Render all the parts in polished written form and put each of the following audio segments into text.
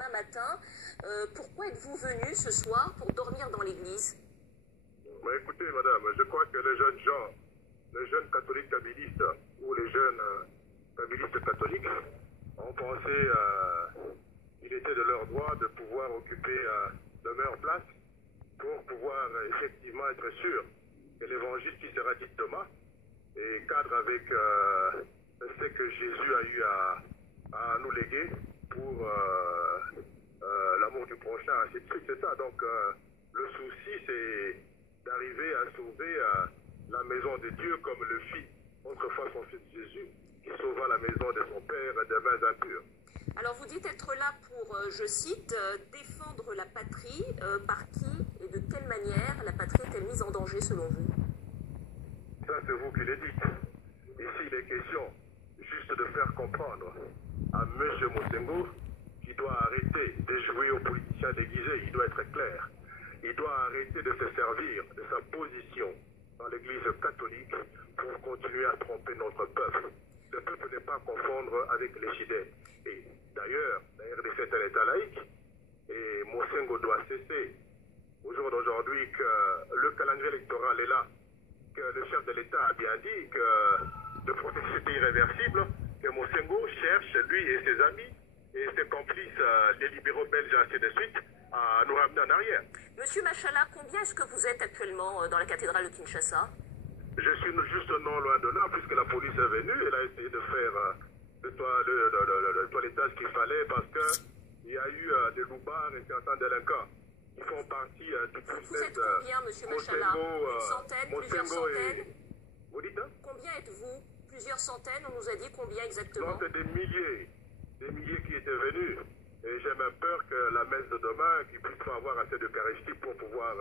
demain matin. Pourquoi êtes-vous venu ce soir pour dormir dans l'église? Écoutez, madame, je crois que les jeunes gens, les jeunes catholiques kabylistes ou les jeunes kabylistes catholiques ont pensé qu'il était de leur droit de pouvoir occuper de meilleures places pour pouvoir effectivement être sûr que l'évangile qui sera dit demain et cadre avec ce que Jésus a eu à nous léguer pour l'amour du prochain, ainsi de suite. C'est ça. Donc, le souci, c'est d'arriver à sauver la maison de Dieu comme le fit autrefois son fils Jésus, qui sauva la maison de son père des mains impures. Alors, vous dites être là pour, je cite, défendre la patrie. Par qui et de quelle manière la patrie est-elle mise en danger selon vous? Ça, c'est vous qui le dites. Ici, il est question juste de faire comprendre à M. Mosengo qu'il doit arrêter de jouer aux politiciens déguisés. Il doit être clair. Il doit arrêter de se servir de sa position dans l'Église catholique pour continuer à tromper notre peuple. Le peuple n'est pas à confondre avec les fidèles. Et d'ailleurs, la RDC est un État laïque et Mosengo doit cesser au jour d'aujourd'hui que le calendrier électoral est là, que le chef de l'État a bien dit que le processus était irréversible, que Mosengo cherche, lui et ses amis et ses complices, les libéraux belges, ainsi de suite, à nous ramener en arrière. Monsieur Machala, combien est-ce que vous êtes actuellement dans la cathédrale de Kinshasa? Je suis juste non loin de là, puisque la police est venue. Elle a essayé de faire le toilettage qu'il fallait, parce qu'il y a eu des loupards et certains délinquants qui font partie du procès. Vous êtes combien, monsieur Machala? Une centaine, plusieurs centaines? Vous dites, hein? Combien êtes-vous? Plusieurs centaines, on nous a dit combien exactement? Non, c'est des milliers qui étaient venus. Et j'ai même peur que la messe de demain, qu'ils puissent pas avoir assez d'Eucharistie pour pouvoir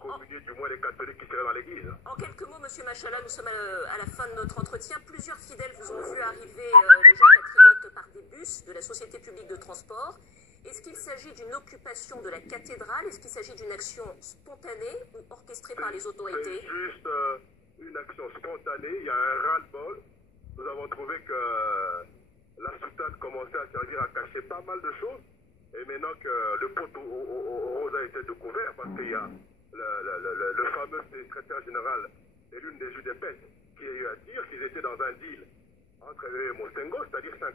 communier du moins les catholiques qui seraient dans l'église. En quelques mots, monsieur Machala, nous sommes à la fin de notre entretien. Plusieurs fidèles vous ont vu arriver, les jeunes patriotes, par des bus de la Société publique de transport. Est-ce qu'il s'agit d'une occupation de la cathédrale? Est-ce qu'il s'agit d'une action spontanée ou orchestrée par les autorités? C'est juste une action spontanée. Il y a un ras-le-bol. Nous avons trouvé que la soutane commençait à servir à cacher pas mal de choses. Et maintenant que le pot au rose a été découvert, parce qu'il y a le fameux secrétaire général et l'une des UDPS qui a eu à dire qu'ils étaient dans un deal entre eux et Mosengo, c'est-à-dire 50%,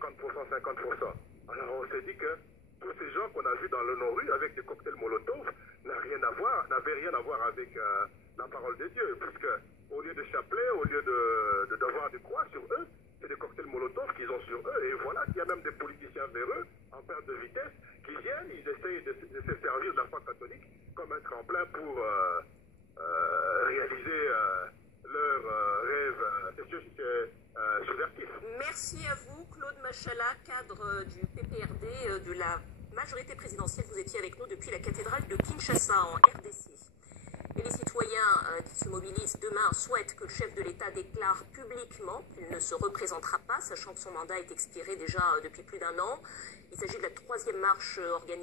50%. Alors on s'est dit que tous ces gens qu'on a vus dans nos rues avec des cocktails Molotov n'avaient rien à voir avec la parole de Dieu, puisque au lieu de chapelet, au lieu d'avoir des croix sur eux, c'est des cocktails Molotov qu'ils ont sur eux. Et voilà, il y a même des politiciens véreux en perte de vitesse qui viennent, ils essayent de se servir de la foi catholique comme un tremplin pour réaliser leur rêve subversif. Merci à vous, Claude Machala, cadre du PPRD de la majorité présidentielle. Vous étiez avec nous depuis la cathédrale de Kinshasa en RDC. Et les citoyens qui se mobilisent demain souhaitent que le chef de l'État déclare publiquement qu'il ne se représentera pas, sachant que son mandat est expiré déjà depuis plus d'1 an. Il s'agit de la 3e marche organisée